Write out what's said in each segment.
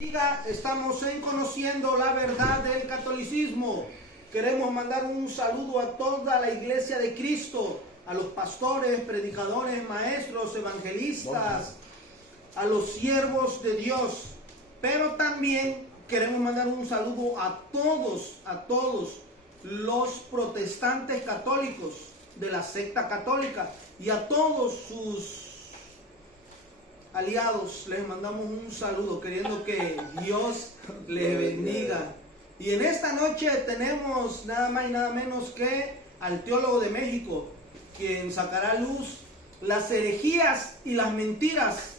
Estamos en Conociendo la Verdad del Catolicismo. Queremos mandar un saludo a toda la Iglesia de Cristo, a los pastores, predicadores, maestros, evangelistas, a los siervos de Dios. Pero también queremos mandar un saludo a todos los protestantes católicos de la secta católica y a todos sus aliados. Les mandamos un saludo queriendo que Dios les bendiga. Y en esta noche tenemos nada más y nada menos que al teólogo de México, quien sacará a luz las herejías y las mentiras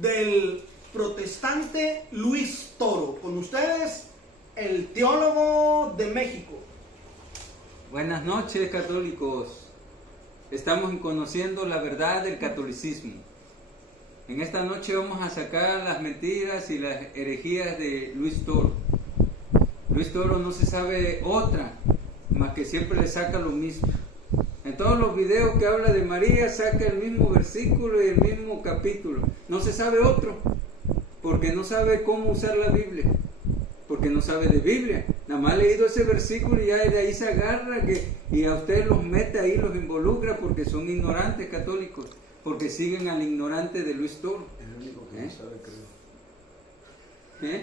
del protestante Luis Toro. Con ustedes, el teólogo de México. Buenas noches, católicos. Estamos conociendo la verdad del catolicismo. En esta noche vamos a sacar las mentiras y las herejías de Luis Toro. Luis Toro no se sabe otra, más que siempre le saca lo mismo. En todos los videos que habla de María saca el mismo versículo y el mismo capítulo. No se sabe otro, porque no sabe cómo usar la Biblia, porque no sabe de Biblia. Nada más ha leído ese versículo y ya de ahí se agarra y a ustedes los mete ahí, los involucra porque son ignorantes católicos, porque siguen al ignorante de Luis Toro. El único que no sabe, creo.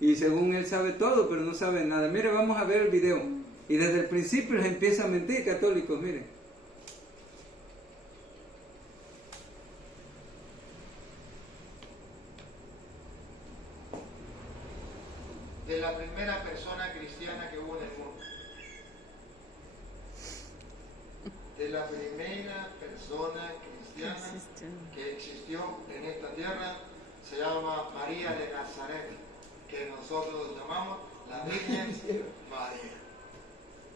Y según él sabe todo, pero no sabe nada. Mire, vamos a ver el video. Y desde el principio les empieza a mentir, católicos, miren. De la primera persona cristiana que hubo en el mundo. De la primera persona cristiana que existió en esta tierra, se llama María de Nazaret, que nosotros llamamos la Virgen María.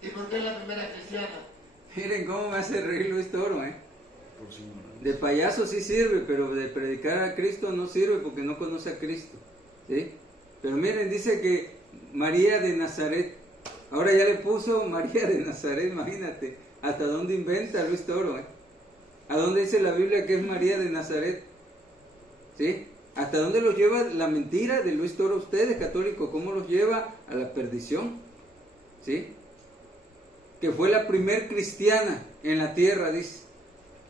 ¿Y por qué es la primera cristiana? Miren cómo me hace reír Luis Toro, Por si no. De payaso sí sirve, pero de predicar a Cristo no sirve porque no conoce a Cristo, ¿sí? Pero miren, dice que María de Nazaret, ahora ya le puso María de Nazaret, imagínate, hasta dónde inventa Luis Toro, ¿A dónde dice la Biblia que es María de Nazaret? ¿Sí? ¿Hasta dónde los lleva la mentira de Luis Toro ustedes, católicos? ¿Cómo los lleva a la perdición? ¿Sí? Que fue la primer cristiana en la tierra, dice.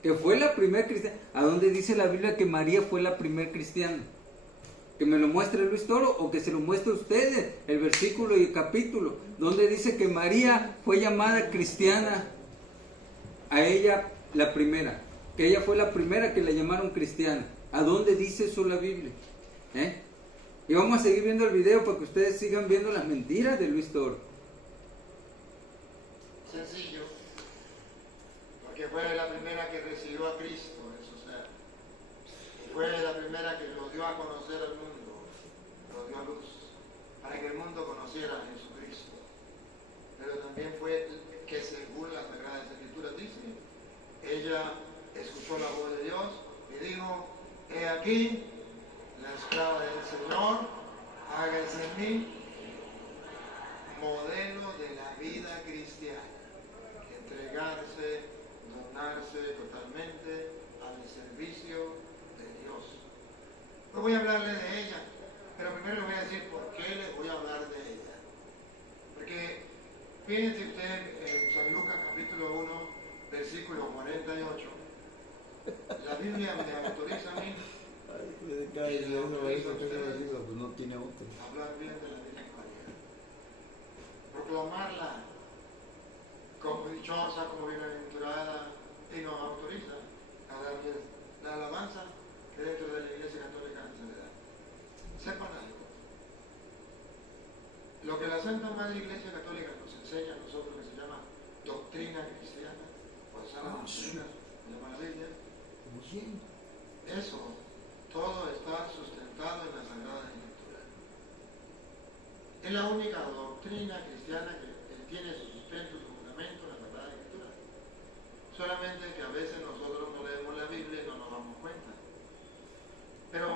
Que fue la primer cristiana. ¿A dónde dice la Biblia que María fue la primer cristiana? Que me lo muestre Luis Toro o que se lo muestre a ustedes el versículo y el capítulo donde dice que María fue llamada cristiana, a ella la primera, que ella fue la primera que la llamaron cristiana. ¿A dónde dice eso la Biblia? Y vamos a seguir viendo el video para que ustedes sigan viendo las mentiras de Luis Toro. Sencillo, porque fue la primera que recibió a Cristo en su ser. Fue la primera que lo dio a conocer al mundo, lo dio a luz, para que el mundo conociera a Jesucristo. Pero también fue que, según las Sagradas Escrituras dice, ella escuchó la voz de Dios y dijo: he aquí la esclava del Señor, hágase en mí modelo de la vida cristiana, entregarse, donarse totalmente al servicio de Dios. No voy a hablarle de ella, pero primero les voy a decir por qué les voy a hablar de ella. Porque fíjense usted en San Lucas capítulo 1, versículo 48. La Biblia me autoriza a mí Pues no tiene otro. hablar bien de la Virgen María, proclamarla como dichosa, como bienaventurada, y nos autoriza a darle la alabanza que dentro de la Iglesia Católica se le da. Sepan algo. Lo que la Santa Madre Iglesia Católica nos enseña a nosotros, que se llama doctrina cristiana, o sea, la doctrina de la Biblia, eso, todo está sustentado en la Sagrada Escritura. Es la única doctrina cristiana que tiene su sustento, su fundamento en la Sagrada Escritura. Solamente que a veces nosotros no leemos la Biblia y no nos damos cuenta. Pero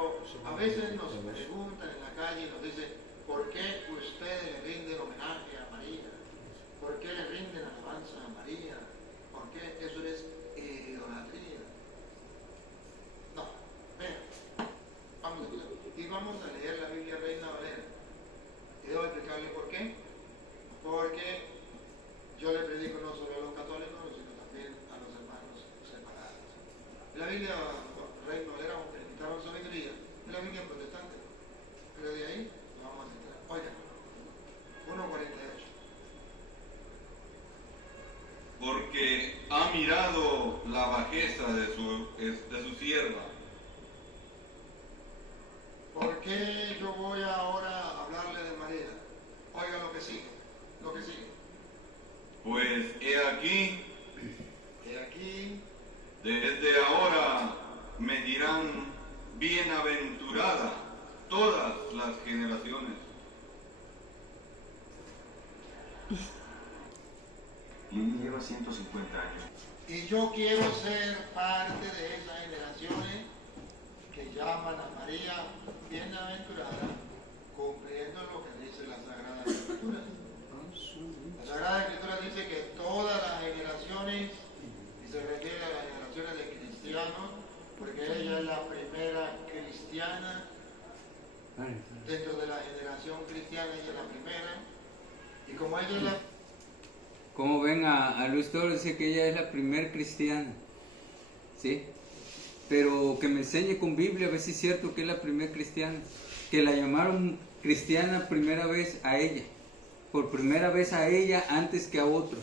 a veces nos preguntan en la calle y nos dicen: ¿por qué ustedes le rinden homenaje a María? ¿Por qué le rinden alabanza a María? ¿Por qué? Eso es idolatría. No, vean, vamos a leer la Biblia que sigue. Lo que sigue. Pues he aquí, desde ahora me dirán bienaventurada todas las generaciones. Lili lleva 150 años. Y yo quiero ser parte de esas generaciones que llaman a María bienaventurada, cumpliendo lo que dice la Sagrada Escritura. La Sagrada Escritura dice que todas las generaciones, y se refiere a las generaciones de cristianos, porque ella es la primera cristiana, dentro de la generación cristiana ella es la primera, y como ella es la... Como ven a Luis Toro, dice que ella es la primer cristiana, ¿sí? Pero que me enseñe con Biblia a ver si es cierto que es la primer cristiana, que la llamaron cristiana primera vez a ella, por primera vez a ella antes que a otros.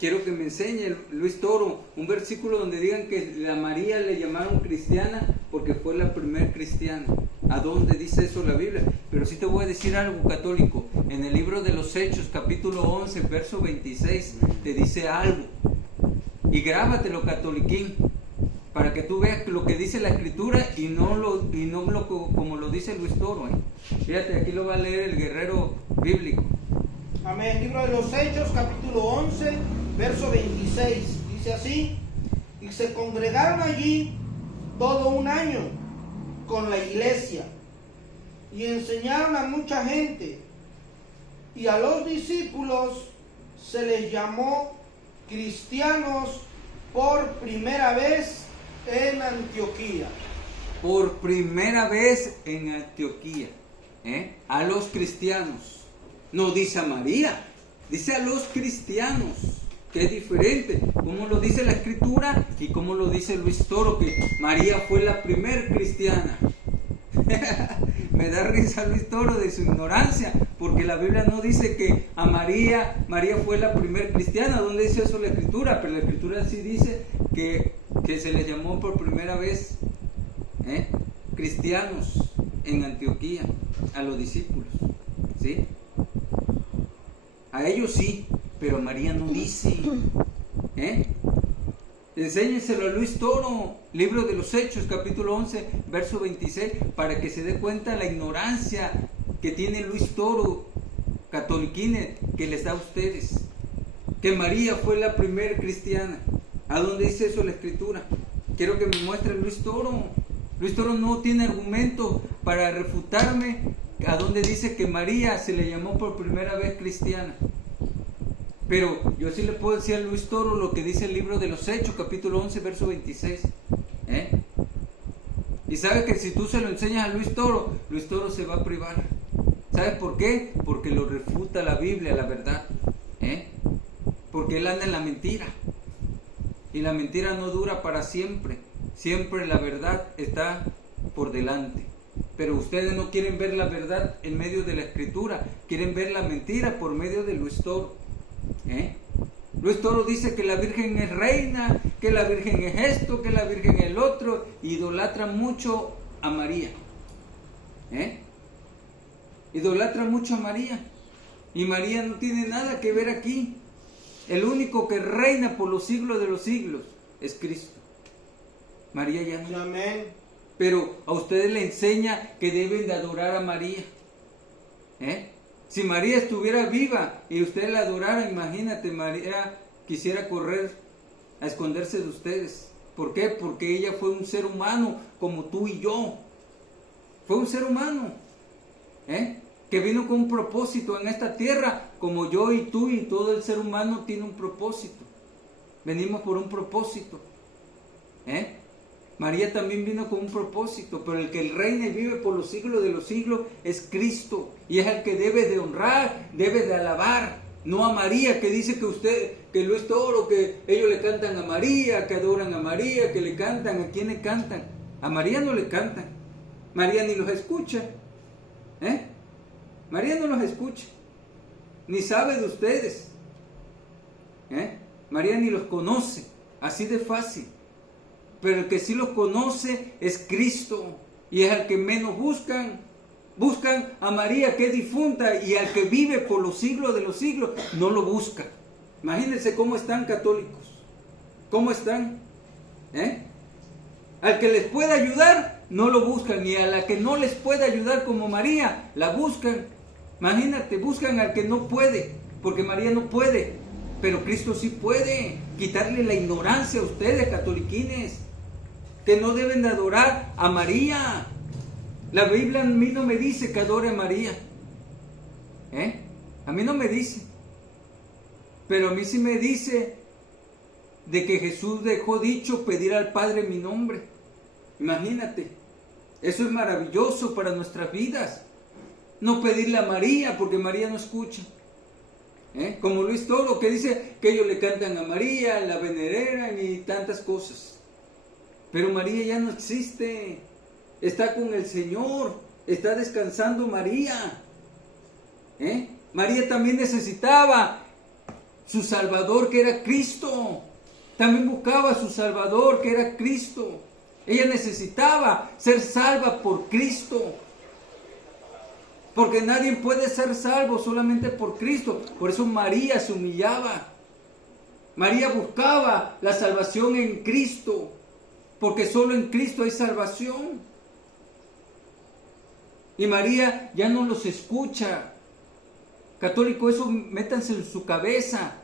Quiero que me enseñe Luis Toro un versículo donde digan que a María le llamaron cristiana porque fue la primer cristiana. ¿A dónde dice eso la Biblia? Pero sí te voy a decir algo, católico. En el libro de los Hechos, capítulo 11, verso 26, te dice algo. Y grábatelo, catoliquín, para que tú veas lo que dice la Escritura y no como lo dice Luis Toro. Fíjate, aquí lo va a leer el guerrero bíblico. Amén. Libro de los Hechos, capítulo 11, verso 26. Dice así: y se congregaron allí todo un año con la iglesia y enseñaron a mucha gente, y a los discípulos se les llamó cristianos por primera vez en Antioquía. Por primera vez en Antioquía, a los cristianos. No dice a María, dice a los cristianos, que es diferente. Como lo dice la Escritura y como lo dice Luis Toro, que María fue la primer cristiana. Me da risa Luis Toro de su ignorancia, porque la Biblia no dice que a María fue la primer cristiana. ¿Dónde dice eso la Escritura? Pero la Escritura sí dice que se les llamó por primera vez cristianos en Antioquía, a los discípulos, ¿sí? A ellos sí, pero a María no dice. Enséñenselo a Luis Toro, libro de los Hechos, capítulo 11, verso 26, para que se dé cuenta la ignorancia que tiene Luis Toro, catoliquines, que les da a ustedes. Que María fue la primer cristiana. ¿A dónde dice eso la Escritura? Quiero que me muestre Luis Toro. Luis Toro no tiene argumento para refutarme a dónde dice que María se le llamó por primera vez cristiana. Pero yo sí le puedo decir a Luis Toro lo que dice el libro de los Hechos, capítulo 11, verso 26. Y sabe que si tú se lo enseñas a Luis Toro se va a privar. ¿Sabes por qué? Porque lo refuta la Biblia, la verdad. Porque él anda en la mentira. Y la mentira no dura para siempre. Siempre la verdad está por delante. Pero ustedes no quieren ver la verdad en medio de la Escritura, quieren ver la mentira por medio de Luis Toro. Luis Toro dice que la Virgen es reina, que la Virgen es esto, que la Virgen es el otro, idolatra mucho a María. Idolatra mucho a María. Y María no tiene nada que ver aquí. El único que reina por los siglos de los siglos es Cristo. María ya no. Amén. Pero a ustedes le enseña que deben de adorar a María. Si María estuviera viva y ustedes la adoraran, imagínate, María quisiera correr a esconderse de ustedes. ¿Por qué? Porque ella fue un ser humano como tú y yo. Fue un ser humano, que vino con un propósito en esta tierra, como yo y tú y todo el ser humano tiene un propósito. Venimos por un propósito. María también vino con un propósito, pero el que reina y vive por los siglos de los siglos es Cristo, y es el que debe de honrar, debe de alabar, no a María, que dice que Luis Toro, que ellos le cantan a María, que adoran a María, que le cantan. ¿A quién le cantan? A María no le cantan. María ni los escucha. María no los escucha, ni sabe de ustedes. María ni los conoce, así de fácil. Pero el que sí los conoce es Cristo, y es el que menos buscan, Buscan a María que es difunta y al que vive por los siglos de los siglos, no lo buscan. Imagínense cómo están católicos. ¿Cómo están? Al que les puede ayudar, no lo buscan. Y a la que no les puede ayudar como María, la buscan. Imagínate, buscan al que no puede, porque María no puede. Pero Cristo sí puede quitarle la ignorancia a ustedes, catoliquines, que no deben de adorar a María. La Biblia a mí no me dice que adore a María. A mí no me dice. Pero a mí sí me dice de que Jesús dejó dicho pedir al Padre en mi nombre. Imagínate. Eso es maravilloso para nuestras vidas. No pedirle a María porque María no escucha. Como Luis Toro, que dice que ellos le cantan a María, la veneran y tantas cosas. Pero María ya no existe. Está con el Señor. Está descansando María. María también necesitaba su Salvador, que era Cristo. También buscaba a su Salvador, que era Cristo. Ella necesitaba ser salva por Cristo. Porque nadie puede ser salvo solamente por Cristo. Por eso María se humillaba. María buscaba la salvación en Cristo. Porque solo en Cristo hay salvación. Y María ya no los escucha. Católico, eso métanse en su cabeza.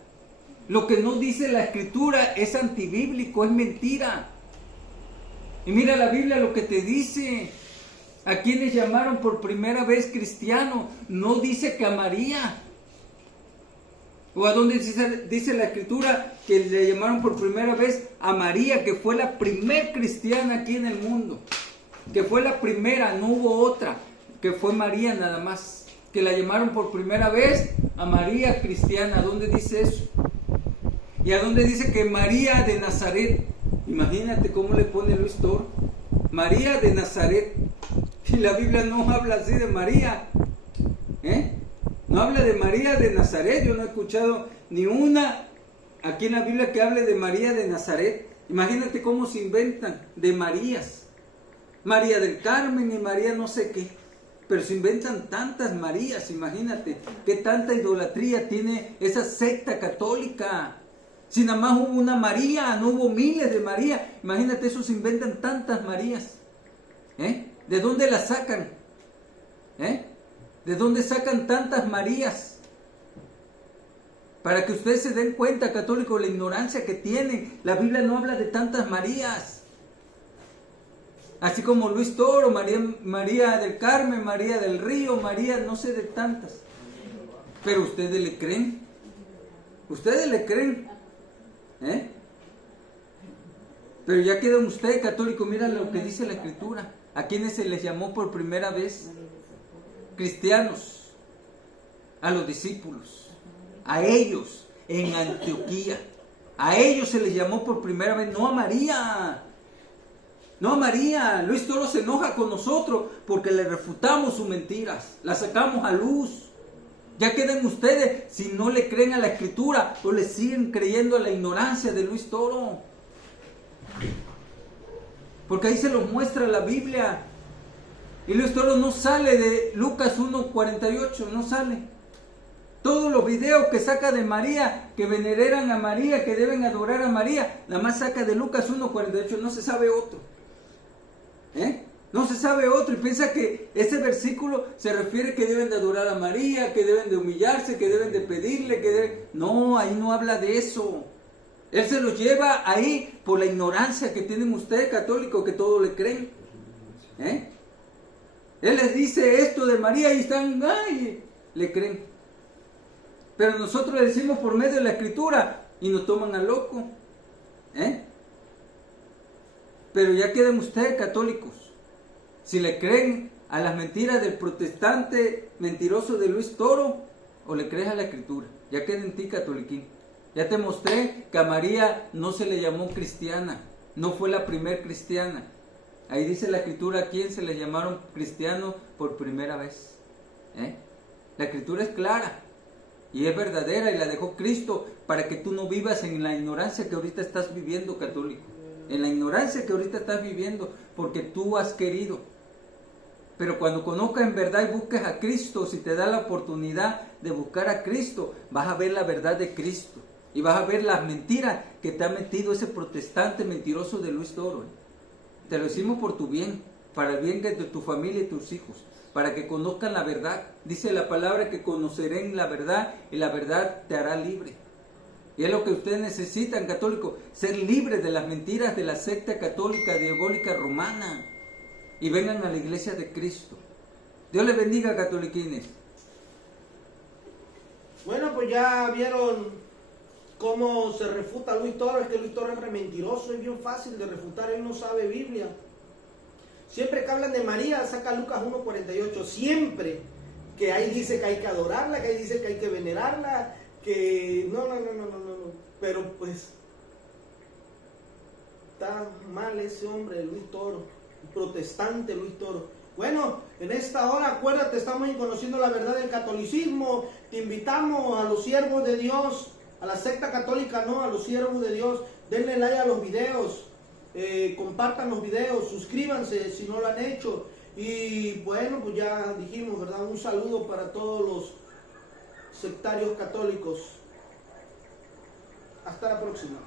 Lo que no dice la Escritura es antibíblico, es mentira. Y mira la Biblia lo que te dice. ¿A quienes llamaron por primera vez cristiano? No dice que a María. ¿O a dónde dice la Escritura que le llamaron por primera vez a María, que fue la primer cristiana aquí en el mundo? Que fue la primera, no hubo otra, que fue María nada más. Que la llamaron por primera vez a María cristiana. ¿A dónde dice eso? ¿Y a dónde dice que María de Nazaret? Imagínate cómo le pone Luis Toro. María de Nazaret. Y la Biblia no habla así de María. No habla de María de Nazaret. Yo no he escuchado ni una aquí en la Biblia que hable de María de Nazaret. Imagínate cómo se inventan de Marías. María del Carmen y María no sé qué. Pero se inventan tantas Marías. Imagínate qué tanta idolatría tiene esa secta católica. Si nada más hubo una María, no hubo miles de María. Imagínate, eso se inventan tantas Marías. ¿De dónde las sacan? ¿De dónde sacan tantas Marías? Para que ustedes se den cuenta, católicos, la ignorancia que tienen. La Biblia no habla de tantas Marías. Así como Luis Toro, María del Carmen, María del Río, María, no sé de tantas. Pero ustedes le creen. Ustedes le creen. Pero ya quedan ustedes, católicos, mira lo que dice la Escritura. ¿A quienes se les llamó por primera vez? Cristianos. A los discípulos. A ellos en Antioquía. A ellos se les llamó por primera vez, no a María. No a María. Luis Toro se enoja con nosotros porque le refutamos sus mentiras. Las sacamos a luz. Ya quedan ustedes si no le creen a la Escritura o le siguen creyendo a la ignorancia de Luis Toro. Porque ahí se los muestra la Biblia. Y Luis Toro no sale de Lucas 1:48, no sale. Todos los videos que saca de María, que veneran a María, que deben adorar a María, nada más saca de Lucas 1:48, no se sabe otro. No se sabe otro, y piensa que ese versículo se refiere que deben de adorar a María, que deben de humillarse, que deben de pedirle, que deben... No, ahí no habla de eso. Él se los lleva ahí por la ignorancia que tienen ustedes, católicos, que todo le creen. Él les dice esto de María y están, ¡ay!, le creen. Pero nosotros le decimos por medio de la Escritura y nos toman a loco. Pero ya quedan ustedes, católicos, si le creen a las mentiras del protestante mentiroso de Luis Toro o le crees a la Escritura. Ya queda en ti, catoliquín. Ya te mostré que a María no se le llamó cristiana, no fue la primer cristiana. Ahí dice la Escritura a quién se le llamaron cristianos por primera vez. La Escritura es clara y es verdadera y la dejó Cristo para que tú no vivas en la ignorancia que ahorita estás viviendo, católico. En la ignorancia que ahorita estás viviendo porque tú has querido. Pero cuando conozcas en verdad y busques a Cristo, si te da la oportunidad de buscar a Cristo, vas a ver la verdad de Cristo. Y vas a ver las mentiras que te ha metido ese protestante mentiroso de Luis Toro. Te lo decimos por tu bien, para el bien de tu familia y tus hijos, para que conozcan la verdad. Dice la palabra que conocerán la verdad y la verdad te hará libre. Y es lo que ustedes necesitan, católicos, ser libres de las mentiras de la secta católica diabólica romana. Y vengan a la iglesia de Cristo. Dios les bendiga, catoliquines. Bueno, pues ya vieron cómo se refuta Luis Toro. Es que Luis Toro es re mentiroso, es bien fácil de refutar, él no sabe Biblia. Siempre que hablan de María, saca Lucas 1:48, siempre que ahí dice que hay que adorarla, que ahí dice que hay que venerarla, que no. Pero pues está mal ese hombre, Luis Toro, protestante Luis Toro. Bueno, en esta hora, acuérdate, estamos conociendo la verdad del catolicismo. Te invitamos a los siervos de Dios, a la secta católica, no, a los siervos de Dios. Denle like a los videos, compartan los videos, suscríbanse si no lo han hecho. Y bueno, pues ya dijimos, ¿verdad? Un saludo para todos los sectarios católicos. Hasta la próxima.